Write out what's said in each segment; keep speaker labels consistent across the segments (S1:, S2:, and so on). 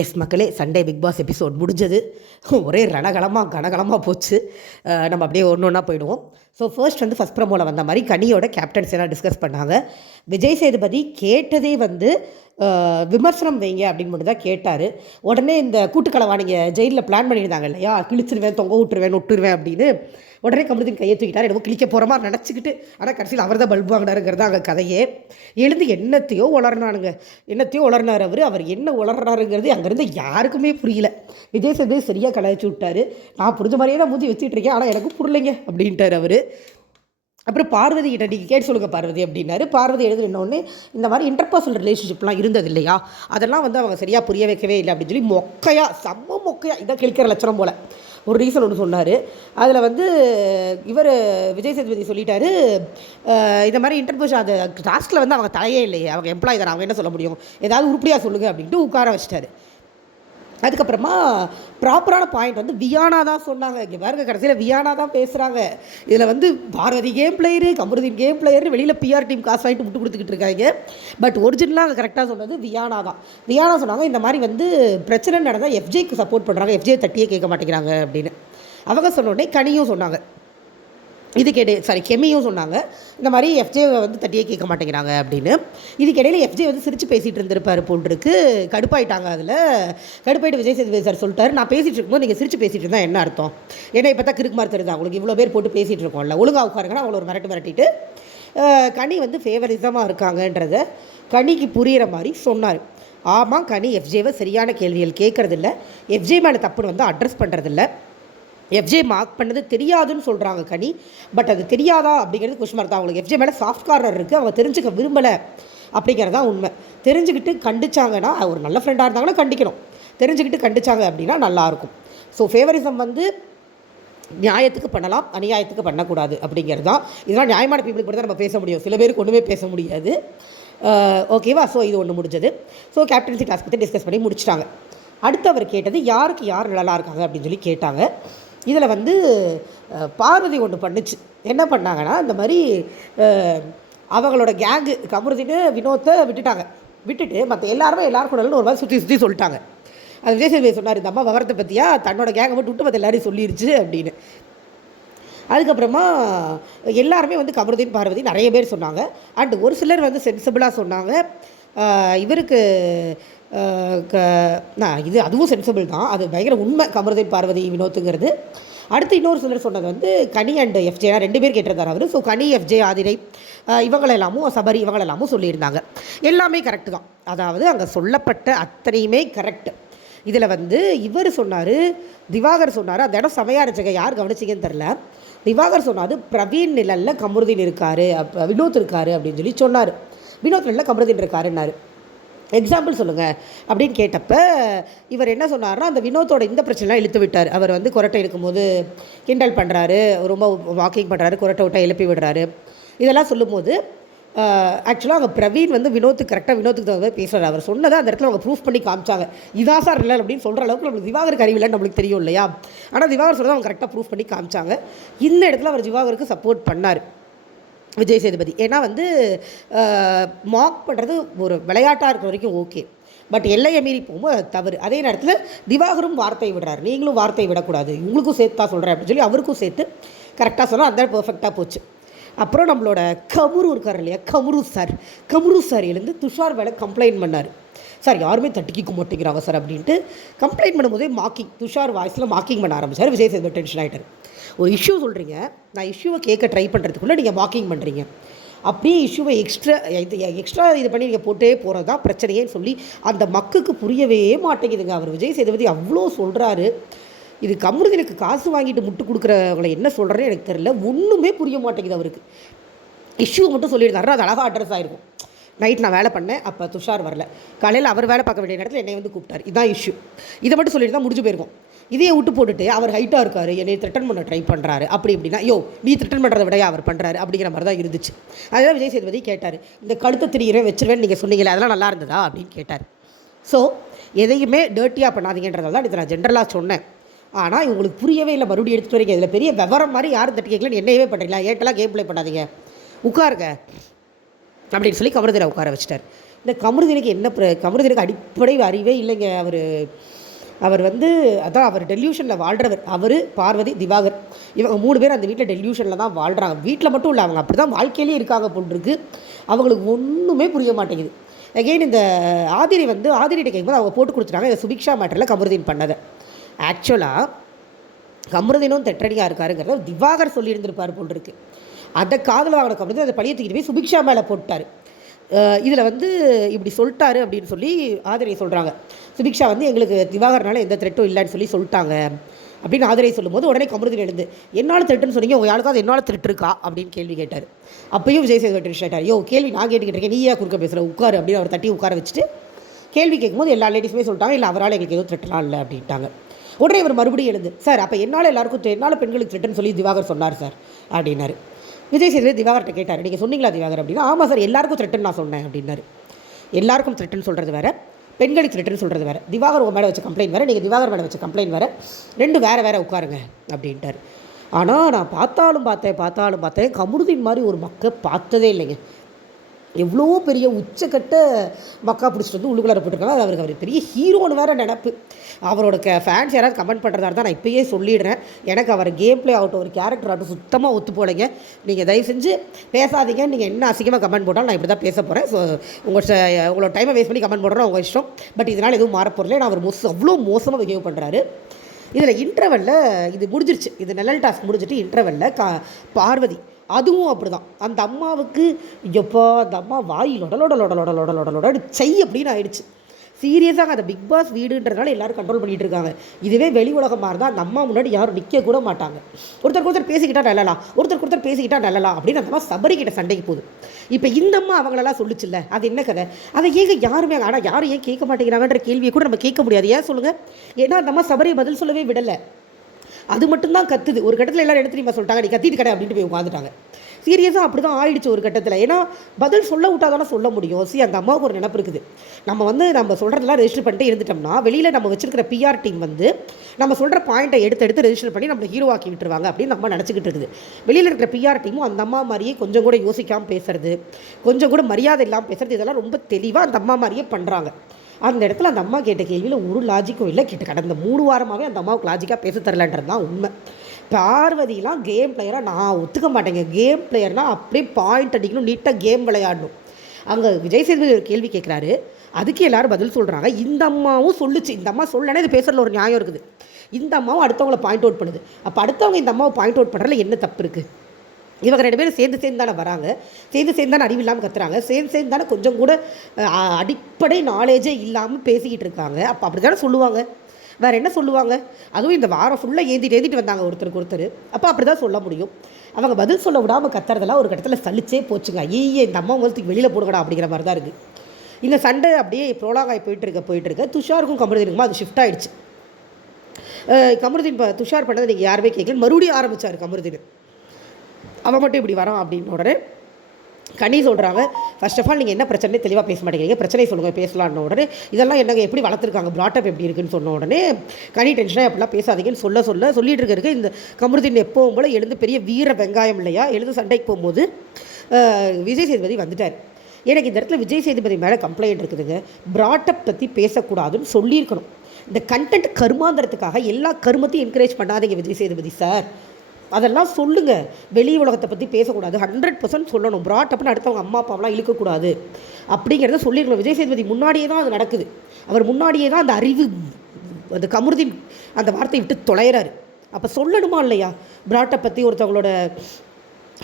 S1: S மக்களே Sunday big pass episode முடிஞ்சது. ஒரே ரணகலமாக கனகலமாக போச்சு. நம்ம அப்படியே ஒன்று ஒன்றா போயிடுவோம். ஸோ ஃபர்ஸ்ட் வந்து ஃபஸ்ட் ப்ரமோவில் வந்த மாதிரி கனியோட கேப்டன்ஸ் எல்லாம் டிஸ்கஸ் பண்ணாங்க. விஜய் சேதுபதி கேட்டதே வந்து விமர்சனம் வைங்க அப்படின்னு மட்டும் தான் கேட்டார். உடனே இந்த கூட்டுக்களவா நீங்கள் ஜெயிலில் பிளான் பண்ணியிருந்தாங்க இல்லையா? கிழிச்சிருவேன் தொங்க விட்டுருவேன் விட்டுருவேன் அப்படின்னு. உடனே கமருதீன் கையை தூக்கிட்டார் என்னமோ கிழிக்க போகிற மாதிரி நினச்சிக்கிட்டு ஆனால் கடைசியில் அவர் தான் பல்பு வாங்கினாருங்கிறது அங்கே கதையே. எழுந்து என்னத்தையோ உளர்னானுங்க என்னத்தையோ உளர்னார் அவர் அவர் என்ன உளர்றாருங்கிறது அங்கேருந்து யாருக்குமே புரியல. விஜய் சேதுபதி சரியாக கலாய்ச்சி விட்டாரு. நான் புரிஞ்ச மாதிரியே தான் மூஞ்சி வச்சுட்டு இருக்கேன் ஆனால் எனக்கு புரியலைங்க அப்படின்ட்டார் அவர். அப்புறம் பார்வதி கிட்ட நீங்கள் கேட்டு சொல்லுங்கள் பார்வதி அப்படின்னாரு. பார்வதி எழுது இன்னொன்று இந்த மாதிரி இன்டர்பர்சனல் ரிலேஷன்ஷிப்லாம் இருந்தது இல்லையா? அதெல்லாம் வந்து அவங்க சரியாக புரிய வைக்கவே இல்லை அப்படின்னு சொல்லி மொக்கையா செம்ம மொக்கையாக இதான் கிழிக்கிற லட்சணம் போல். ஒரு ரீசன் ஒன்று சொன்னார். அதில் வந்து இவர் விஜய் சேதுபதி சொல்லிட்டாரு இந்த மாதிரி இன்டர்பர்ஷன் அந்த டாஸ்கில் வந்து அவங்க தலையே இல்லையே அவங்க எம்ப்ளாயி தான் அவங்க என்ன சொல்ல முடியும்? ஏதாவது உருப்படியாக சொல்லுங்க அப்படின்ட்டு உட்கார வச்சிட்டாரு. அதுக்கப்புறமா ப்ராப்பரான பாயிண்ட் வந்து வியானா தான் சொன்னாங்க. இங்கே பாருங்க கடைசியில் வியானா தான் பேசுகிறாங்க இதில் வந்து Bharathi game player Kamaruddin game player வெளியில் பிஆர் டீம் காசு வாங்கிட்டு விட்டு கொடுத்துக்கிட்டு இருக்காங்க. பட் ஒரிஜினலாக அங்கே கரெக்டாக சொன்னது வியானா தான். வியானா சொன்னாங்க இந்த மாதிரி வந்து பிரச்சனை நடந்தால் எஃப்ஜேக்கு சப்போர்ட் பண்ணுறாங்க எஃப்ஜே தட்டியே கேட்க மாட்டேங்கிறாங்க அப்படின்னு. அவங்க சொன்னோடனே கனியும் சொன்னாங்க. இதுக்கிடையே சாரி கெமியும் சொன்னாங்க. இந்த மாதிரி எஃப்ஜே வந்து தட்டியே கேட்க மாட்டேங்கிறாங்க அப்படின்னு. இதுக்கிடையில் எஃப்ஜே வந்து சிரித்து பேசிகிட்டு இருந்திருப்பார் போன்றிருக்கு கடுப்பாயிட்டாங்க அதில். கடுப்பாயிட்டு விஜய் சேதுபதி சார் சொல்லிட்டாரு. நான் பேசிகிட்டு இருக்கும்போது நீங்கள் சிரித்து பேசிகிட்டு இருந்தால் என்ன அர்த்தம்? ஏன்னா இப்போ தான் கிறுக்கு மாதிரி தெரியுது இவ்வளோ பேர் போட்டு பேசிகிட்டு இருக்கோம்ல. ஒழுங்கா உட்காருங்கன்னா அவங்கள ஒரு மிரட்டு மிரட்டிட்டு கனி வந்து ஃபேவரிசமாக இருக்காங்கன்றத கனிக்கு புரிகிற மாதிரி சொன்னார். ஆமாம் கனி எஃப்ஜேவை சரியான கேள்விகள் கேட்குறதில்ல. எஃப்ஜே மேலே தப்புன்னு வந்து அட்ரஸ் பண்ணுறதில்ல எஃப்ஜே மார்க் பண்ணது தெரியாதுன்னு சொல்கிறாங்க கனி. பட் அது தெரியாதா அப்படிங்கிறது கொஸ்டின் தான். அவங்களுக்கு எஃப்ஜே மேலே சாஃப்ட் கார்னர் இருக்குது அவங்க தெரிஞ்சுக்க விரும்பலை அப்படிங்கிறது தான் உண்மை. தெரிஞ்சுக்கிட்டு கண்டிச்சாங்கன்னா ஒரு நல்ல ஃப்ரெண்டாக இருந்தாங்கன்னா கண்டிக்கணும். தெரிஞ்சுக்கிட்டு கண்டிச்சாங்க அப்படின்னா நல்லாயிருக்கும் ஸோ ஃபேவரிசம் வந்து நியாயத்துக்கு பண்ணலாம் அநியாயத்துக்கு பண்ணக்கூடாது அப்படிங்கிறது தான். இதெல்லாம் நியாயமான பீப்புளுக்கு மட்டும் தான் நம்ம பேச முடியும். சில பேருக்கு ஒன்றுமே பேச முடியாது. ஓகேவா ஸோ இது ஒன்று முடிஞ்சது. ஸோ கேப்டன்சி டாஸ்க் பற்றி டிஸ்கஸ் பண்ணி முடிச்சிட்டாங்க. அடுத்து அவர் கேட்டது யாருக்கு யார் நல்லா இருக்காங்க அப்படின்னு சொல்லி கேட்டாங்க. இதில் வந்து பார்வதி ஒன்று பண்ணுச்சு. என்ன பண்ணாங்கன்னா இந்த மாதிரி அவங்களோட கேங்கு கமருதின்னு வினோத்தை விட்டுட்டாங்க. விட்டுட்டு மற்ற எல்லாருமே எல்லாரும் கூட ஒரு மாதிரி சுற்றி சுற்றி சொல்லிட்டாங்க. அது விஜய் சேதுபதி சொன்னார் இந்த அம்மா விவரத்தை பற்றியா தன்னோட கேங்கை மட்டும் விட்டு மற்ற எல்லாரையும் சொல்லிருச்சு அப்படின்னு. அதுக்கப்புறமா எல்லாருமே வந்து கமருதீன் பார்வதி நிறைய பேர் சொன்னாங்க. அண்ட் ஒரு சிலர் வந்து சென்சிபிளாக சொன்னாங்க. இவருக்கு க நான் இது அதுவும் சென்சிபிள் தான். அது பயங்கர உண்மை. கமருதீன் பார்வதி வினோத்துங்கிறது. அடுத்து இன்னொரு சிலர் சொன்னது வந்து கனி அண்ட் எஃப்ஜே ரெண்டு பேர் கேட்டிருந்தார் அவர். ஸோ கனி எஃப்ஜே ஆதிரை இவங்களெல்லாமும் சபரி இவங்களெல்லாமும் சொல்லியிருந்தாங்க. எல்லாமே கரெக்டு தான். அதாவது அங்கே சொல்லப்பட்ட அத்தனையுமே கரெக்ட் இதில் வந்து இவர் சொன்னார் திவாகர் சொன்னார். அந்த இடம் செமையாக இருந்துச்சுங்க. யார் கவனிச்சிங்கன்னு தெரில திவாகர் சொன்னார் பிரவீன் நிழலில் கமருதீன் இருக்கார். அப்போ வினோத் இருக்கார் அப்படின்னு சொல்லி சொன்னார். வினோத் நிழலில் கமருதீன் இருக்காருன்னாரு. எக்ஸாம்பிள் சொல்லுங்கள் அப்படின்னு கேட்டப்ப இவர் என்ன சொன்னார்னா அந்த வினோத்தோட இந்த பிரச்சனைலாம் இழுத்து விட்டார். அவர் வந்து குரட்டை எடுக்கும்போது கிண்டல் பண்ணுறாரு ரொம்ப வாக்கிங் பண்ணுறாரு குரட்டை விட்டா எழுப்பி விடுறாரு. இதெல்லாம் சொல்லும்போது ஆக்சுவலாக அவங்க பிரவீன் வந்து வினோத்துக்கு கரெக்டாக வினோத்துக்கு தகுந்த மாதிரி பேசுகிறார் அவர் சொன்னதை அந்த இடத்துல அவங்க ப்ரூஃப் பண்ணி காமிச்சாங்க. இதா சார் இல்லை அப்படின்னு சொல்கிற அளவுக்கு நம்மளுக்கு திவாகருக்கு அறிவில்லைன்னு நம்மளுக்கு தெரியும் இல்லையா? ஆனால் திவாகர் சொன்னதை அவங்க கரெக்டாக ப்ரூஃப் பண்ணி காமிச்சாங்க. இந்த இடத்துல அவர் திவாகருக்கு சப்போர்ட் பண்ணார். விஜய் சேதுபதி. ஏன்னா வந்து மாக் பண்ணுறது ஒரு விளையாட்டாக இருக்கிற வரைக்கும் ஓகே பட் எல்லையை மீறி போகும்போது அது தவறு. அதே நேரத்தில் திவாகரும் வார்த்தை விடுறாரு. நீங்களும் வார்த்தை விடக்கூடாது. உங்களுக்கும் சேர்த்து தான் சொல்கிறேன் அப்படின்னு சொல்லி அவருக்கும் சேர்த்து கரெக்டாக சொன்னால் அந்த பர்ஃபெக்டாக போச்சு. அப்புறம் நம்மளோட கமுரு இருக்கார் இல்லையா? கமுரு சார். கமுரு சார் எழுந்து துஷார் மேலே கம்ப்ளைண்ட் பண்ணார். சார் யாருமே தட்டிக்க மாட்டேங்கிறாங்க சார்? அப்படின்ட்டு கம்ப்ளைண்ட் பண்ணும்போதே மாக்கிங் துஷார் வாய்ஸில் மாக்கிங் பண்ண ஆரம்பிச்சார். விஜய் சேதுபதி டென்ஷன் ஆகிட்டார் ஒரு இஷ்யூ சொல்கிறீங்க நான் இஷ்யூவை கேட்க ட்ரை பண்ணுறதுக்குள்ளே நீங்கள் வாக்கிங் பண்ணுறீங்க அப்படியே இஷ்யூவை எக்ஸ்ட்ரா இது எக்ஸ்ட்ரா இது பண்ணி நீங்கள் போட்டே போகிறது தான் பிரச்சனையேன்னு சொல்லி அந்த மக்குக்கு புரியவே மாட்டேங்குதுங்க. அவர் விஜய் சேதுபதி அவ்வளோ சொல்கிறாரு இது கமருதீனுக்கு காசு வாங்கிட்டு முட்டு கொடுக்குறவங்களை என்ன சொல்கிறேன்னு எனக்கு தெரியல. ஒன்றுமே புரிய மாட்டேங்குது அவருக்கு. இஷ்யூ மட்டும் சொல்லியிருந்தாரு. அது அழகாக அட்ரஸ் ஆகிருக்கும் நைட் நான் வேலை பண்ணேன். அப்போ துஷார் வரல. காலையில் அவர் வேலை பார்க்க வேண்டிய நேரத்தில் என்னை வந்து கூப்பிட்டார். இதான் இஷ்யூ இதை மட்டும் சொல்லிட்டு தான் முடிஞ்சு போயிருக்கும். இதையே விட்டு போட்டுட்டு அவர் ஹைட்டாக இருக்கார் என்னை த்ரெட்டன் பண்ண ட்ரை பண்ணுறாரு அப்படி இப்படின்னா யோ நீ த்ரெட்டன் பண்ணுறத விட அவர் பண்ணுறாரு அப்படிங்கிற மாதிரி தான் இருந்துச்சு. அதனால் விஜய் சேதுபதி கேட்டார். இந்த கழுத்தை திரியிறேன் வச்சிருவேன் நீங்கள் சொன்னீங்களே அதெல்லாம் நல்லா இருந்ததா? அப்படின்னு கேட்டார். ஸோ எதையுமே டேர்ட்டியாக பண்ணாதீங்கன்றதால தான் இதை நான் ஜென்ரலாக சொன்னேன். ஆனால் இவங்களுக்கு புரியவே இல்லை மறுபடியும் எடுத்துகிட்டு வரீங்க. இதில் பெரிய விவரம் மாதிரி யாரும் தட்டி கேட்கலன்னு என்னையவே பண்ணுறீங்களா ஏட்டெல்லாம் கேம் ப்ளே பண்ணாதீங்க. உட்காருங்க. அப்படின்னு சொல்லி கமருதரை உட்கார வச்சிட்டார். இந்த கமருதீனுக்கு என்ன பிர அடிப்படை அறிவே இல்லைங்க அவர். அவர் வந்து அதான் அவர் டெல்யூஷனில் வாழ்கிறவர் அவர் பார்வதி திவாகர். இவங்க மூணு பேர் அந்த வீட்டில் டெல்யூஷனில் தான் வாழ்கிறாங்க வீட்டில் மட்டும் இல்லை அவங்க அப்படி தான் வாழ்க்கையிலே இருக்காங்க போன்றிருக்கு அவங்களுக்கு ஒன்றுமே புரிய மாட்டேங்குது. அகெயின் இந்த ஆதிரி வந்து ஆதிரிட்ட கேட்கும்போது அவங்க போட்டு கொடுத்துட்டாங்க. இந்த சுபிக்ஷா மேட்டரில் கமருதீன் பண்ணதை. ஆக்சுவலாக கமருதீனும் தெற்றடியாக இருக்காருங்கிறத திவாகர் சொல்லியிருந்திருப்பார் போல் இருக்குது அதை காதில் வாங்கின கமருதீன் அதை பழிய தூக்கிட்டு போய் சுபிக்ஷா மேலே போட்டார். இதில் வந்து இப்படி சொல்லிட்டாரு அப்படின்னு சொல்லி ஆதிரை சொல்கிறாங்க சுபிக்ஷா வந்து எங்களுக்கு திவாகர்னால எந்த த்ரெட்டும் இல்லைன்னு சொல்லி சொல்லிட்டாங்க. அப்படின்னு ஆதிரை சொல்லும்போது உடனே கமருதீன் எழுந்து என்னால் த்ரெட்டுன்னு சொன்னீங்க உங்கள் யாருக்கும் அது என்னால் திருட்டு இருக்கா? அப்படின்னு கேள்வி கேட்டார். அப்பயும் விஜய் சேதுபதி கேட்டார் யோ கேள்வி நான் கேட்டுக்கிட்டு இருக்கேன் நீ ஏன் குறுக்க பேசுகிற உட்காரு அப்படின்னு அவர் தட்டி உட்கார வச்சுட்டு கேள்வி கேட்கும்போது எல்லா லேடிஸுமே சொல்லிட்டாங்க இல்லை அவரால் எங்களுக்கு எதுவும் த்ரெட்டலாம் இல்லை அப்படின்ட்டாங்க. உடனே இவர் மறுபடியும் எழுந்து சார் அப்போ என்னால் எல்லாருக்கும் என்னால் பெண்களுக்கு த்ரெட்டுன்னு சொல்லி திவாகர் சொன்னார் சார் அப்படின்னாரு. விஜய் சேதுபதி திவாகர்கிட்ட கேட்டார். நீங்கள் சொன்னீங்களா திவாகர் அப்படின்னா ஆமாம் சார் எல்லாருக்கும் த்ரெட்டுன்னு நான் சொன்னேன் அப்படின்னாரு. எல்லாருக்கும் த்ரெட்டுன்னு சொல்கிறது வேற. பெண்களுக்கு த்ரெட்டுன்னு சொல்கிறது வேற. திவாகர் உங்கள் மேலே வச்ச கம்ப்ளைண்ட் வேறு நீங்கள் திவாகர் மேலே வச்ச கம்ப்ளைண்ட் வேறு. ரெண்டு வேறு வேறு உட்காருங்க அப்படின்ட்டார். ஆனால் நான் பார்த்தாலும் பார்த்தேன் பார்த்தாலும் பார்த்தேன் கமுருதீன் மாதிரி ஒரு மக்க பார்த்ததே இல்லைங்க. எவ்வளோ பெரிய உச்சக்கட்ட மக்கா பிடிச்சிட்டு வந்து உள்ளுக்குள்ளார போட்டிருக்காங்க. அது அவருக்கு அவர் பெரிய ஹீரோன்னு வேறு நினப்பு. அவரோட க ஃபேன்ஸ் யாராவது கமெண்ட் பண்ணுறதா தான் நான் இப்பயே சொல்லிடுறேன். எனக்கு அவர் கேம் பிளே ஆகட்டும் ஒரு கேரக்டர் ஆகட்டும் சுத்தமாக ஒத்து போலைங்க நீங்கள் தயவு செஞ்சு பேசாதீங்க. நீங்கள் என்ன அசிங்கமாக கமெண்ட் போட்டாலும் நான் இப்படி தான் பேச போகிறேன் ஸோ உங்கள் ச- உங்களோட டைமை வேஸ்ட் பண்ணி கமெண்ட் போடுறோம் உங்கள் இஷ்டம். பட் இதனால் எதுவும் மாறப்போறல நான் அவர் மோசம் அவ்வளோ மோசமாக பிஹேவ் பண்ணுறாரு இதில் இன்டர்வெல்லில் இது முடிஞ்சிருச்சு. இது நெல்லல் டாஸ்க் முடிஞ்சிட்டு இன்டர்வெல்லில் கா பார்வதி அதுவும் அப்படிதான். அந்த அம்மாவுக்கு எப்போ அந்த அம்மா வாய் லொடலோட லொடலோட லொடலோட லொட செய் அப்படின்னு ஆயிடுச்சு. சீரியஸாக அந்த பிக் பாஸ் வீடுன்றதுனால எல்லாரும் கண்ட்ரோல் பண்ணிட்டு இருக்காங்க. இதுவே வெளி உலகமாக இருந்தால் அந்த அம்மா முன்னாடி யாரும் நிற்க கூட மாட்டாங்க. ஒருத்தர் ஒருத்தர் பேசிக்கிட்டா நல்லலாம் ஒருத்தர் ஒருத்தர் பேசிக்கிட்டா நல்லலாம் அப்படின்னு அந்த அம்மா சபரி கிட்ட சண்டைக்கு போகுது. இப்போ இந்த அம்மா அவங்களெல்லாம் சொல்லிச்சுல்ல அது என்ன கதை? அதை ஏங்க யாருமே ஆனால் யாரும் ஏன் கேட்க மாட்டேங்கிறாங்கன்ற கேள்வியை கூட நம்ம கேட்க முடியாது. ஏன் சொல்லுங்கள் ஏன்னா அந்த அம்மா சபரி பதில் சொல்லவே விடலை. அது மட்டும்தான் கத்துது. ஒரு கட்டத்தில் எல்லாரும் எடுத்து தெரியுமா சொல்லிட்டாங்க? நீ கத்திட்டு கடை அப்படின்ட்டு போய் உட்காந்துட்டாங்க சீரியஸாக அப்படி தான் ஆயிடுச்சு ஒரு கட்டத்தில். ஏன்னா பதில் சொல்ல விட்டாதானே சொல்ல முடியும். சி அந்த அம்மாவுக்கு ஒரு நினப்பு இருக்குது. நம்ம வந்து நம்ம சொல்கிறதெல்லாம் ரெஜிஸ்டர் பண்ணிட்டு இருந்துட்டோம்னா வெளியில் நம்ம வச்சிருக்கிற பிஆர் டீம் வந்து நம்ம சொல்கிற பாயிண்ட்டை எடுத்து எடுத்து ரெஜிஸ்டர் பண்ணி நம்மளை ஹீரோ ஆக்கி விட்டுருவாங்க அப்படின்னு நம்ம நினச்சிக்கிட்டு இருக்குது. வெளியில் இருக்கிற பிஆர் டீமும் அந்த அம்மா மாதிரியே கொஞ்சம் கூட யோசிக்காமல் பேசுறது கொஞ்சம் கூட மரியாதை இல்லாமல் பேசுறது இதெல்லாம் ரொம்ப தெளிவாக அந்த அம்மா மாதிரியே பண்ணுறாங்க அந்த இடத்துல அந்த அம்மா கேட்ட கேள்வியில் ஒரு லாஜிக்கும் இல்லை கேட்டு. கடந்த மூணு வாரமாகவே அந்த அம்மாவுக்கு லாஜிக்காக பேச தரலன்றது தான் உண்மை. பார்வதிலாம் கேம் பிளேயராக நான் ஒத்துக்க மாட்டேங்க. கேம் பிளேயர்னால் அப்படியே பாயிண்ட் அடிக்கணும் நீட்டாக கேம் விளையாடணும். அங்கே விஜய் சேதுபதி ஒரு கேள்வி கேட்குறாரு அதுக்கு எல்லாரும் பதில் சொல்கிறாங்க இந்த அம்மாவும் சொல்லுச்சு. இந்த அம்மா சொல்லனே இது பேசுகிறதுல ஒரு நியாயம் இருக்குது. இந்த அம்மாவும் அடுத்தவங்கள பாயிண்ட் அவுட் பண்ணுது. அப்போ அடுத்தவங்க இந்த அம்மாவை பாயிண்ட் அவுட் பண்ணுறதுல என்ன தப்பு இருக்குது இவங்க ரெண்டு பேரும் சேர்ந்து சேர்ந்து தானே வராங்க. சேர்ந்து சேர்ந்து தானே அறிவு இல்லாமல் கத்துறாங்க. சேர்ந்து சேர்ந்து தானே கொஞ்சம் கூட அடிப்படை நாலேஜே இல்லாமல் பேசிக்கிட்டு இருக்காங்க. அப்போ அப்படி தானே சொல்லுவாங்க. வேறு என்ன சொல்லுவாங்க? அதுவும் இந்த வாரம் ஃபுல்லாக ஏந்திட்டு ஏந்திட்டு வந்தாங்க ஒருத்தருக்கு ஒருத்தர். அப்போ அப்படி தான் சொல்ல முடியும். அவங்க பதில் சொல்ல விடாமல் கத்துறதெல்லாம் ஒரு கட்டத்தில் சலிச்சே போச்சுங்க. ஐயே இந்த அம்மா உங்களுக்கு வெளியில் போடுங்கடா அப்படிங்கிற மாதிரி தான் இருக்குது இந்த சண்டை அப்படியே ப்ரோலாக் ஆகி போயிட்டு இருக்க போயிட்டு இருக்க துஷாருக்கும் கமருதீனுக்குமா அது ஷிஃப்ட் ஆயிடுச்சு. கமருதீன் இப்போ துஷார் பண்ணதை நீங்கள் யாருமே கேட்கல மறுபடியும் ஆரம்பிச்சார் கமருதீன். அவன் மட்டும் இப்படி வரான் அப்படின்னு உடனே கனி சொல்கிறாங்க ஃபர்ஸ்ட் ஆஃப் ஆல் நீங்கள் என்ன பிரச்சனை தெளிவாக பேச மாட்டேங்கிறீங்க. பிரச்சனை சொல்லுங்கள் பேசலான்னு உடனே இதெல்லாம் என்னங்க எப்படி வளர்த்துருக்காங்க ப்ராட்டப் எப்படி இருக்குன்னு சொன்ன உடனே கனி டென்ஷனாக எப்படிலாம் பேசாதீங்கன்னு சொல்ல சொல்ல சொல்லிட்டு இருக்கிறதுக்கு இந்த கமருதீன் எப்போவும் போல் எழுந்து பெரிய வீர வெங்காயம் இல்லையா எழுந்து சண்டைக்கு போகும்போது விஜய் சேதுபதி வந்துட்டார். எனக்கு இந்த இடத்துல விஜய் சேதுபதி மேலே கம்ப்ளைண்ட் இருக்குதுங்க. ப்ராட்டப் பற்றி பேசக்கூடாதுன்னு சொல்லியிருக்கணும். இந்த கண்டென்ட் கருமாந்திரத்துக்காக எல்லா கருமத்தையும் என்கரேஜ் பண்ணாதீங்க விஜய் சேதுபதி சார் அதெல்லாம் சொல்லுங்க. வெளி உலகத்தை பற்றி பேசக்கூடாது. ஹண்ட்ரட் பர்சன்ட் சொல்லணும். ப்ராட் அப்னு அடுத்தவங்க அம்மா அப்பாவெலாம் இழுக்கக்கூடாது. அப்படிங்கிறத சொல்லியிருக்கணும். விஜய் சேதுபதி முன்னாடியே தான் அது நடக்குது. அவர் முன்னாடியே தான் அந்த அறிவு அந்த கமருதீன் அந்த வார்த்தையை விட்டு தொலைகிறாரு அப்போ சொல்லணுமா இல்லையா? பிராட்டை பற்றி ஒருத்தவங்களோட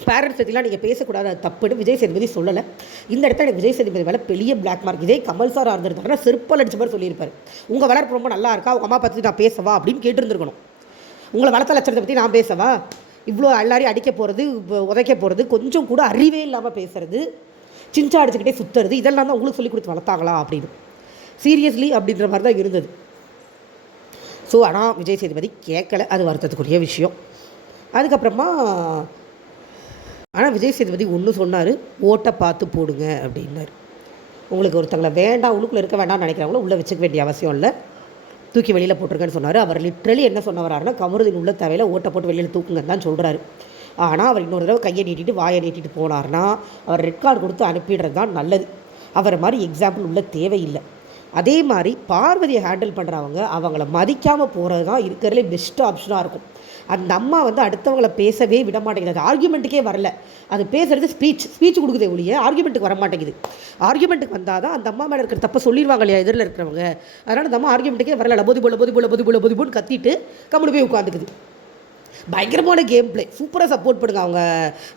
S1: பேரண்ட்ஸ் பற்றிலாம் நீங்கள் பேசக்கூடாது. அது தப்புன்னு விஜய் சேதுபதி சொல்லலை. இந்த இடத்துல எனக்கு விஜய் சேதுபதி மேலே பெரிய பிளாக் மார்க் இதே கமல் சார் இருந்திருந்தாருன்னா செருப்பல் அடிச்ச மாதிரி சொல்லியிருப்பார். உங்கள் வளர்ப்பு ரொம்ப நல்லா இருக்கா? உங்கள் அம்மா பற்றி நான் பேசவா? அப்படின்னு கேட்டிருந்துருக்கணும். உங்களை வளர்த்த லட்சணத்தை பற்றி நான் பேசவா? இவ்வளோ எல்லாரையும் அடிக்க போகிறது உதைக்க போகிறது கொஞ்சம் கூட அறிவே இல்லாமல் பேசுறது சிஞ்சா அடிச்சுக்கிட்டே சுற்றுறது இதெல்லாம் தான் உங்களுக்கு சொல்லி கொடுத்து வளர்த்தாங்களா அப்படின்னு. சீரியஸ்லி அப்படின்ற மாதிரி தான் இருந்தது. ஸோ ஆனால் விஜய் சேதுபதி கேட்கல. அது வருத்தத்துக்குரிய விஷயம். அதுக்கப்புறமா ஆனால் விஜய் சேதுபதி ஒன்று சொன்னார் ஓட்டை பார்த்து போடுங்க அப்படின்னாரு. உங்களுக்கு ஒருத்தங்களை வேண்டாம் உள்ளுக்குள்ளே இருக்க வேண்டாம்னு நினைக்கிறவங்கள உள்ளே வச்சுக்க வேண்டிய அவசியம் இல்லை. தூக்கி வெளியில் போட்டிருக்கேன்னு சொன்னார். அவர் லிட்ரலி என்ன சொன்ன வராருன்னா கமருதின் உள்ள தவையில் ஓட்டை போட்டு வெளியில் தூக்குங்கன்னு தான் சொல்கிறாரு ஆனால் அவர் இன்னொரு தடவை கையை நீட்டிட்டு வாயை நீட்டிட்டு போனார்னா அவர் ரெட் கார்டு கொடுத்து அனுப்பிடுறது தான் நல்லது. அவரை மாதிரி எக்ஸாம்பிள் உள்ள தேவையில்லை. அதே மாதிரி பார்வதியை ஹேண்டில் பண்ணுறவங்க அவங்கள மதிக்காமல் போகிறது தான் இருக்கிறதுலே பெஸ்ட் ஆப்ஷனாக இருக்கும். அந்த அம்மா வந்து அடுத்தவங்கள பேசவே விட மாட்டேங்குது. அது ஆர்கியூமெண்ட்டுக்கே வரல. அது பேசுறது ஸ்பீச் ஸ்பீச் கொடுக்குதே ஒழிய ஆர்கியூமெண்ட்டுக்கு வர மாட்டேங்குது. ஆர்கியூமெண்ட்டுக்கு வந்தால் தான் அந்த அம்மா மேலே இருக்கிற தப்பை சொல்லிடுவாங்க இல்லையா எதிரில் இருக்கிறவங்க. அதனால் அந்த அம்மா ஆர்கியூமெண்ட்டுக்கே வரல. பொது போல பொது போல பொது போல பொது போன்னு கத்திட்டு கம்முனு போய் உட்காந்துக்குது. பயங்கரமான கேம் பிளே சூப்பராக சப்போர்ட் பண்ணுங்க அவங்க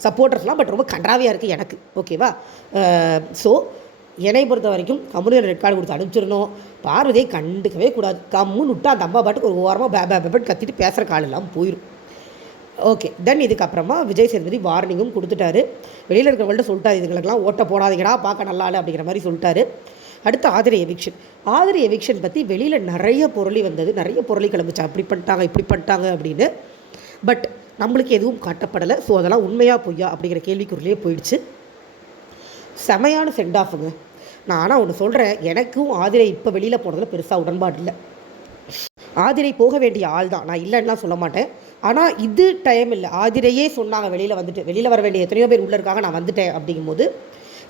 S1: சப்போர்ட்டர்ஸ்லாம் பட் ரொம்ப கன்றாவியாக இருக்குது எனக்கு. ஓகேவா ஸோ என்னை பொறுத்த வரைக்கும் கம்முனு ரெட் கார்டு கொடுத்து அனுப்பிச்சிடணும். பார்வதியை கண்டுக்கவே கூடாது. கம்முன்னு விட்டு அந்த அம்மா பாட்டுக்கு ஒரு ஓரமாக பே பே கத்திட்டு பேசுகிற கால் எல்லாம் போயிடும் ஓகே தென் இதுக்கப்புறமா விஜய் சேதுபதி வார்னிங்கும் கொடுத்துட்டாரு. வெளியில் இருக்கிறவங்கள்ட்ட சொல்லிட்டாரு இதுங்களுக்கெல்லாம் ஓட்ட போடாதீங்கடா பார்க்க நல்லா இல்லை அப்படிங்கிற மாதிரி சொல்லிட்டாரு. அடுத்து ஆதிரை எவிக்ஷன் ஆதிரை எவிக்ஷன் பற்றி வெளியில் நிறைய பொருளி வந்தது. நிறைய பொருளி கிளம்பிச்சு அப்படி பண்ணிட்டாங்க இப்படி பண்ணிட்டாங்க அப்படின்னு. பட் நம்மளுக்கு எதுவும் காட்டப்படலை. ஸோ அதெல்லாம் உண்மையாக பொய்யா அப்படிங்கிற கேள்விக்குறிலே போயிடுச்சு. செமையான சென்ட் ஆஃபுங்க நான் ஆனால் ஒன்று சொல்கிறேன் எனக்கும் ஆதிரை இப்போ வெளியில் போனதில் பெருசாக உடன்பாடு இல்லை. ஆதிரை போக வேண்டிய ஆள் தான். நான் இல்லைன்னுலாம் சொல்ல மாட்டேன். ஆனால் இது டைம் இல்லை. ஆதிரையே சொன்னாங்க வெளியில் வந்துட்டு. வெளியில் வர வேண்டிய எத்தனையோ பேர் உள்ளே இருக்காங்க நான் வந்துட்டேன் அப்படிங்கும்போது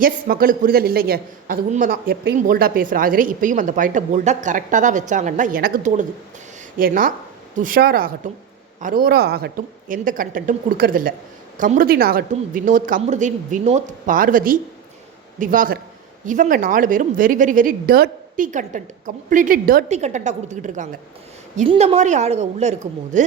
S1: எஸ் மக்களுக்கு புரிதல் இல்லைங்க. அது உண்மை தான் எப்பயும் போல்டாக பேசுகிற ஆதிரை இப்பயும் அந்த பாயிண்ட்டை போல்டாக கரெக்டாக தான் வச்சாங்கன்னு எனக்கு தோணுது. ஏன்னா துஷார் ஆகட்டும் அரோரா ஆகட்டும் எந்த கண்டென்ட்டும் கொடுக்கறதில்ல. கம்ருதீன் ஆகட்டும் வினோத் கம்ருதீன் வினோத் பார்வதி திவாகர். இவங்க நாலு பேரும் very very very dirty content completely dirty கண்டென்ட்டாக கொடுத்துக்கிட்டு இருக்காங்க. இந்த மாதிரி ஆளுங்க உள்ளே இருக்கும்போது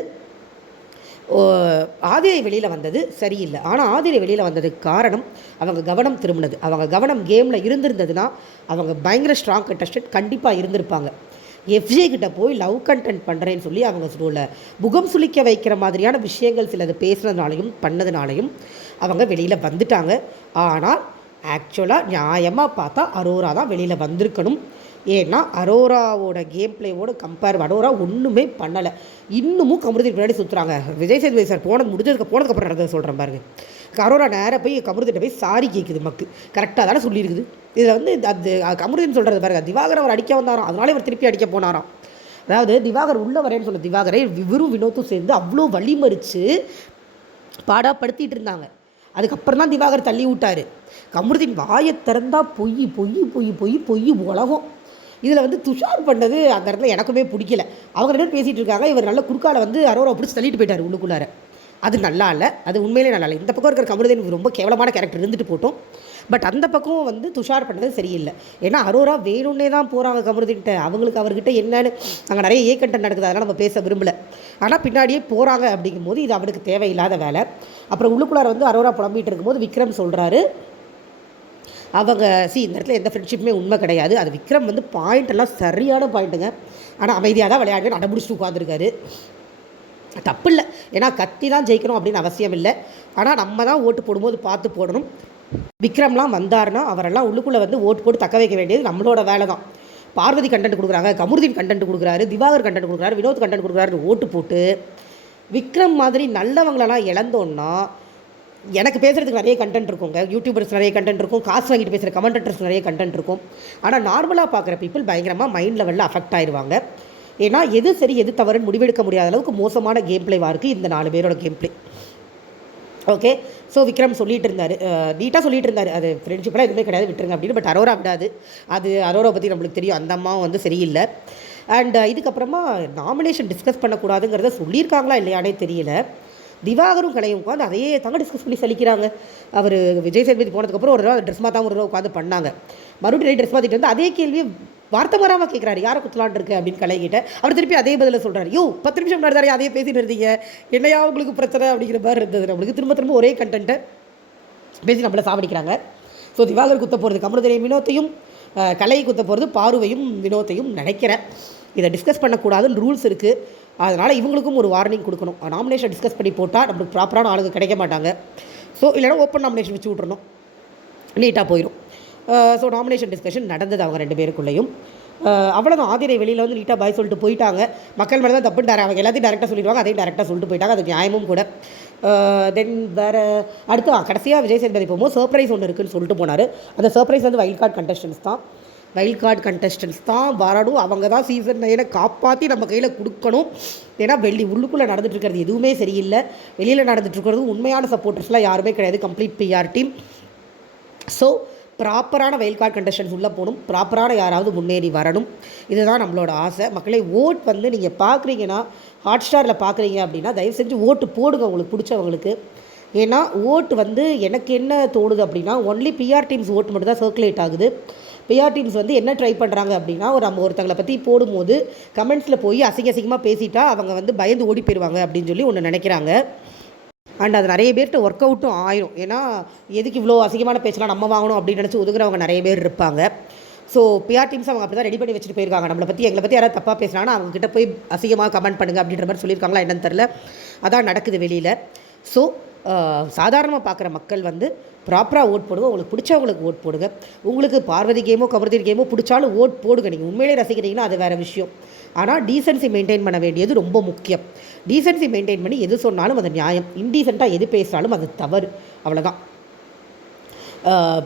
S1: ஆதிரை வெளியில் வந்தது சரியில்லை. ஆனால் ஆதிரை வெளியில் வந்ததுக்கு காரணம் அவங்க கவனம் திரும்பினது. அவங்க கவனம் கேமில் இருந்திருந்ததுன்னா அவங்க பயங்கர ஸ்ட்ராங் கண்டஸ்டன்ட் கண்டிப்பாக இருந்திருப்பாங்க. எஃப்ஜே கிட்ட போய் லவ் கண்டென்ட் பண்ணுறேன்னு சொல்லி அவங்க சொல்ல முகம் சுளிக்க வைக்கிற மாதிரியான விஷயங்கள் சிலது பேசுனதுனாலையும் பண்ணதுனாலையும் அவங்க வெளியில் வந்துட்டாங்க. ஆனால் ஆக்சுவலாக நியாயமாக பார்த்தா அரோரா தான் வெளியில் வந்திருக்கணும். ஏன்னா அரோராவோட கேம் பிளேவோட கம்பேர் அரோரா ஒன்றுமே பண்ணலை. இன்னமும் கமருதிக்கு பின்னாடி சுற்றுறாங்க விஜய் சேதுபதி சார் போனது முடிஞ்சதுக்கு போனதுக்கப்புறம் நடந்தது சொல்கிறேன் பாருங்க. அரோரா நேராக போய் கமருதிட்ட போய் சாரி கேட்குது மக்கு. கரெக்டாக தானே சொல்லியிருக்குது. இதில் வந்து இந்த- அது கமருதின்னு சொல்கிறது பாருங்க. திவாகர் அவர் அடிக்க வந்தாராம். அதனால இவர் திருப்பி அடிக்க போனாராம். அதாவது திவாகர் உள்ள வரேன்னு சொன்ன திவாகரை இவரும் வினோத்தும் சேர்ந்து அவ்வளோ வழிமறித்து பாடாப்படுத்திட்டு இருந்தாங்க. அதுக்கப்புறம் தான் திவாகர் தள்ளி விட்டார். கமருதீன் வாயை திறந்தால் பொய் பொய் பொய் பொய் பொய் உலகம். இதில் வந்து துஷார் பண்ணது அந்த இடத்துல எனக்குமே பிடிக்கல. அவங்க ரெண்டு பேரும் பேசிகிட்டு இருக்காங்க. இவர் நல்ல குறுக்கால வந்து அரோரா பிடிச்சி தள்ளிட்டு போயிட்டார் உள்ளுக்குள்ளார. அது நல்லா இல்லை. அது உண்மையிலே நல்லா இல்லை. இந்த பக்கம் இருக்கிற கமருதீன் ரொம்ப கேவலமான கேரக்டர் இருந்துட்டு போட்டோம் பட் அந்த பக்கம் வந்து துஷார் பண்ணது சரியில்லை. ஏன்னா அரோரா வேணும்னே தான் போகிறாங்க கமருதீன்கிட்ட அவங்களுக்கு அவர்கிட்ட என்னன்னு அங்கே நிறைய ஏ கண்டன் நடக்குது. அதெல்லாம் நம்ம பேச விரும்பலை. ஆனால் பின்னாடியே போகிறாங்க அப்படிங்கும்போது இது அவனுக்கு தேவையில்லாத வேலை. அப்புறம் உள்ளுக்குள்ளார வந்து அரோரா புலம்பிகிட்டு இருக்கும்போது விக்ரம் சொல்கிறாரு அவங்க சி இந்த இடத்துல எந்த ஃப்ரெண்ட்ஷிப்புமே உண்மை கிடையாது. அது விக்ரம் வந்து பாயிண்ட் எல்லாம் சரியான பாயிண்ட்டுங்க ஆனால் அமைதியாக தான் விளையாடி அடம்பிடிச்சிட்டு உட்காந்துருக்காரு தப்பு இல்லை. ஏன்னா கத்தி தான் ஜெயிக்கணும் அப்படின்னு அவசியம் இல்லை. ஆனால் நம்ம தான் ஓட்டு போடும்போது பார்த்து போடணும். விக்ரம்லாம் வந்தாருன்னா அவரெல்லாம் உள்ளுக்குள்ளே வந்து ஓட்டு போட்டு தக்க வைக்க வேண்டியது நம்மளோட வேலை தான் பார்வதி கண்டென்ட் கொடுக்குறாங்க கமருதீன் கண்டென்ட் கொடுக்குறாரு திவாகர் கண்டென்ட் கொடுக்குறாரு வினோத் கண்டென்ட் கொடுக்குறாருன்னு ஓட்டு போட்டு விக்ரம் மாதிரி நல்லவங்களெல்லாம் இழந்தோன்னா எனக்கு பேசுகிறதுக்கு நிறைய கண்டென்ட் இருக்குங்க. யூடியூபர்ஸ் நிறைய கண்டென்ட் இருக்கும். காசு வாங்கிட்டு பேசுகிற கமெண்டர்ஸ் நிறைய கண்டென்ட் இருக்கும். ஆனால் நார்மலாக பார்க்குற பீப்புள் பயங்கரமாக மைண்ட் லெவலில் அஃபெக்ட் ஆயிடுவாங்க ஏன்னா எது சரி எது தவறுன்னு முடிவெடுக்க முடியாத அளவுக்கு மோசமான கேம் பிளேவாக இருக்குது இந்த நாலு பேரோட game play okay so Vikram சொல்லிட்டு இருந்தார். நீட்டாக சொல்லிட்டு இருந்தார். அது ஃப்ரெண்ட்ஷிப்லாம் எதுவுமே கிடையாது விட்டுருங்க அப்படின்னு பட் அரோரா விடாது. அது அரோரா பற்றி நம்மளுக்கு தெரியும். அந்த அம்மாவும் வந்து சரியில்லை. அண்ட் இதுக்கப்புறமா நாமினேஷன் டிஸ்கஸ் பண்ணக்கூடாதுங்கிறத சொல்லியிருக்காங்களா இல்லையானே தெரியல. திவாகரும் கலையும் உட்காந்து அதையே தாங்க டிஸ்கஸ் பண்ணி சலிக்கிறாங்க. அவர் விஜய் சேதுபதி போனதுக்கப்புறம் ஒரு தடவை ட்ரெஸ் மாற்றாம ஒரு தடவை உட்காந்து பண்ணாங்க. மறுபடியும் ட்ரெஸ் மாற்றிட்டு வந்து அதே கேள்வியை வார்த்தை வராமல் கேட்குறாரு யாரை குத்தலான் இருக்கு? அப்படின்னு கலைகிட்ட அவர் திருப்பி அதே பதில சொல்கிறார் யோ பத்து நிமிஷம் முன்னாடி தானே அதே பேசிட்டு இருந்தீங்க. என்னையா உங்களுக்கு பிரச்சனை? அப்படிங்கிற மாதிரி இருந்தது. நம்மளுக்கு திரும்ப திரும்ப ஒரே கண்டென்ட்டை பேசி நம்மளை சாவடிக்கிறாங்க. ஸோ திவாகர் குத்த போகிறது கமலதிரை வினோத்தையும் கலையை குத்த போகிறது பார்வையும் வினோத்தையும் நினைக்கிறேன். இதை டிஸ்கஸ் பண்ணக்கூடாதுன்னு ரூல்ஸ் இருக்குது அதனால் இவங்களுக்கும் ஒரு வார்னிங் கொடுக்கணும். நாமினேஷன் டிஸ்கஸ் பண்ணி போட்டால் நம்மளுக்கு ப்ராப்பரான ஆளுங்க கிடைக்க மாட்டாங்க. ஸோ இல்லைன்னா ஓப்பன் நாமினேஷன் வச்சு விட்றணும் நீட்டாக போயிடும் ஸோ நாமினேஷன் டிஸ்கஷன் நடந்தது அவங்க ரெண்டு பேருக்குள்ளேயும். அவ்வளோதான் ஆதிரை வெளியில் வந்து நீட்டாக பாய் சொல்லிட்டு போயிட்டாங்க. மக்கள் மேலே தான் தப்புன்னு அவங்க எல்லாத்தையும் டேரெக்டாக சொல்லிடுவாங்க. அதையும் டேரெக்டாக சொல்லிட்டு போயிட்டாங்க. அது நியாயமும் கூட. தென் வேறு அடுத்து கடைசியாக விஜய் சேதுபதி போகும்போது சர்ப்ரைஸ் ஒன்று இருக்குன்னு சொல்லிட்டு போனார். அந்த சர்ப்ரைஸ் வந்து வைல்ட் கார்டு கண்டஸ்டன்ஸ் தான். வைல்ட் கார்டு கண்டஸ்டன்ஸ் தான். வரணும் அவங்க தான் சீசன் நைனை காப்பாற்றி நம்ம கையில் கொடுக்கணும். ஏன்னா வெளி உள்ளுக்குள்ளே நடந்துட்டுருக்கிறது எதுவுமே சரியில்லை. வெளியில் நடந்துட்டு இருக்கிறது உண்மையான சப்போர்ட்டர்ஸ்லாம் யாருமே கிடையாது. கம்ப்ளீட் பிஆர் டீம் ஸோ ப்ராப்பரான வயல் கண்டிஷன்ஸ் உள்ளே போகணும். ப்ராப்பரான யாராவது முன்னேறி வரணும். இதுதான் நம்மளோட ஆசை. மக்களை ஓட் வந்து நீங்கள் பார்க்குறீங்கன்னா ஹாட் ஸ்டாரில் பார்க்குறீங்க அப்படின்னா தயவு செஞ்சு ஓட்டு போடுங்க உங்களுக்கு பிடிச்சவங்களுக்கு. ஏன்னா ஓட்டு வந்து எனக்கு என்ன தோணுது அப்படின்னா ஒன்லி பிஆர் டீம்ஸ் ஓட்டு மட்டும் தான் சர்க்குலேட் ஆகுது. பிஆர் டீம்ஸ் வந்து என்ன ட்ரை பண்ணுறாங்க அப்படின்னா ஒரு நம்ம ஒருத்தங்களை பற்றி போடும்போது கமெண்ட்ஸில் போய் அசிங்க அசிங்கமாக பேசிட்டா அவங்க வந்து பயந்து ஓடி போயிடுவாங்க அப்படின்னு சொல்லி ஒன்று நினைக்கிறாங்க. அண்ட் அது நிறைய பேர்கிட்ட ஒர்க் அவுட்டும் ஆயிரும். ஏன்னா எதுக்கு இவ்வளோ அசிங்கமான பேச்செலாம் நம்ம வாங்கணும் அப்படின்னு நினச்சி ஒதுக்குறவங்க நிறைய பேர் இருப்பாங்க. ஸோ பிஆர் டீம்ஸ் அவங்க அப்படி தான் ரெடி பண்ணி வச்சுட்டு போயிருக்காங்க. நம்மளை பற்றி எங்களை பற்றி யாராவது தப்பாக பேசுனாங்கன்னா அவங்ககிட்ட போய் அசிங்கமாக கமெண்ட் பண்ணுங்க அப்படின்ற மாதிரி சொல்லியிருக்காங்களா என்னன்னு தெரில அதான் நடக்குது வெளியில். ஸோ சாதாரணமாக பார்க்குற மக்கள் வந்து ப்ராப்பராக ஓட் போடுங்க. உங்களுக்கு பிடிச்சவங்களுக்கு ஓட் போடுங்க. உங்களுக்கு பார்வதி கேமோ கபர்தி கேமோ பிடிச்சாலும் ஓட் போடுங்க. நீங்கள் உண்மையிலே ரசிக்கிறீங்கன்னா அது வேறு விஷயம். ஆனால் டீசென்சி மெயின்டைன் பண்ண வேண்டியது ரொம்ப முக்கியம். டீசென்சி மெயின்டைன் பண்ணி எது சொன்னாலும் அது நியாயம். இன்டீசெண்டாக எது பேசினாலும் அது தவறு. அவ்வளோதான்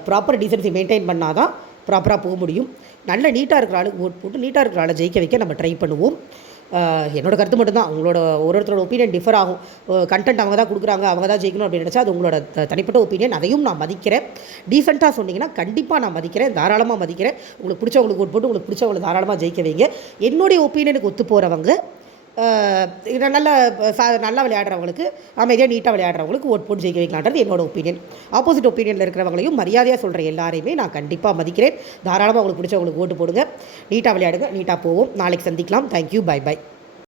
S1: ப்ராப்பர் டீசென்சி மெயின்டைன் பண்ணால் தான் ப்ராப்பராக போக முடியும். நல்ல நீட்டாக இருக்கிற ஆளுக்கு ஓட் போட்டு நீட்டாக இருக்கிற ஆளை ஜெயிக்க வைக்க நம்ம ட்ரை பண்ணுவோம். என்னோட கருத்து மட்டும்தான். அவங்களோட ஒரு ஒருத்தரோட ஒப்பீனியன் டிஃபர் ஆகும் கண்டென்ட் அவங்க தான் கொடுக்குறாங்க அவங்க தான் ஜெயிக்கணும் அப்படின்னு நினச்சா அது உங்களோட தனிப்பட்ட ஒப்பீனியன் அதையும் நான் மதிக்கிறேன். டீசெண்டாக சொன்னீங்கன்னா கண்டிப்பாக நான் மதிக்கிறேன். தாராளமாக மதிக்கிறேன். உங்களுக்கு பிடிச்சவங்களுக்கு ஓட் போட்டு உங்களுக்கு பிடிச்சவங்களை தாராளமாக ஜெயிக்க வைங்க. என்னுடைய ஒப்பீனியனுக்கு ஒத்து போகிறவங்க நல்ல சா நல்லா விளையாடுறவங்களுக்கு அமைதியாக நீட்டாக விளையாடுறவங்களுக்கு ஓட் போட்டு ஜெயிக்க வைக்கலான்றது என்னோட ஒப்பீனியன் ஆப்போசிட் ஒப்பீனியனில் இருக்கிறவங்களையும் மரியாதையாக சொல்கிற எல்லாரையுமே நான் கண்டிப்பாக மதிக்கிறேன். தாராளமாக உங்களுக்கு பிடிச்சவங்களுக்கு ஓட்டு போடுங்க. நீட்டாக விளையாடுங்க. நீட்டாக போவோம். நாளைக்கு சந்திக்கலாம். Thank you bye by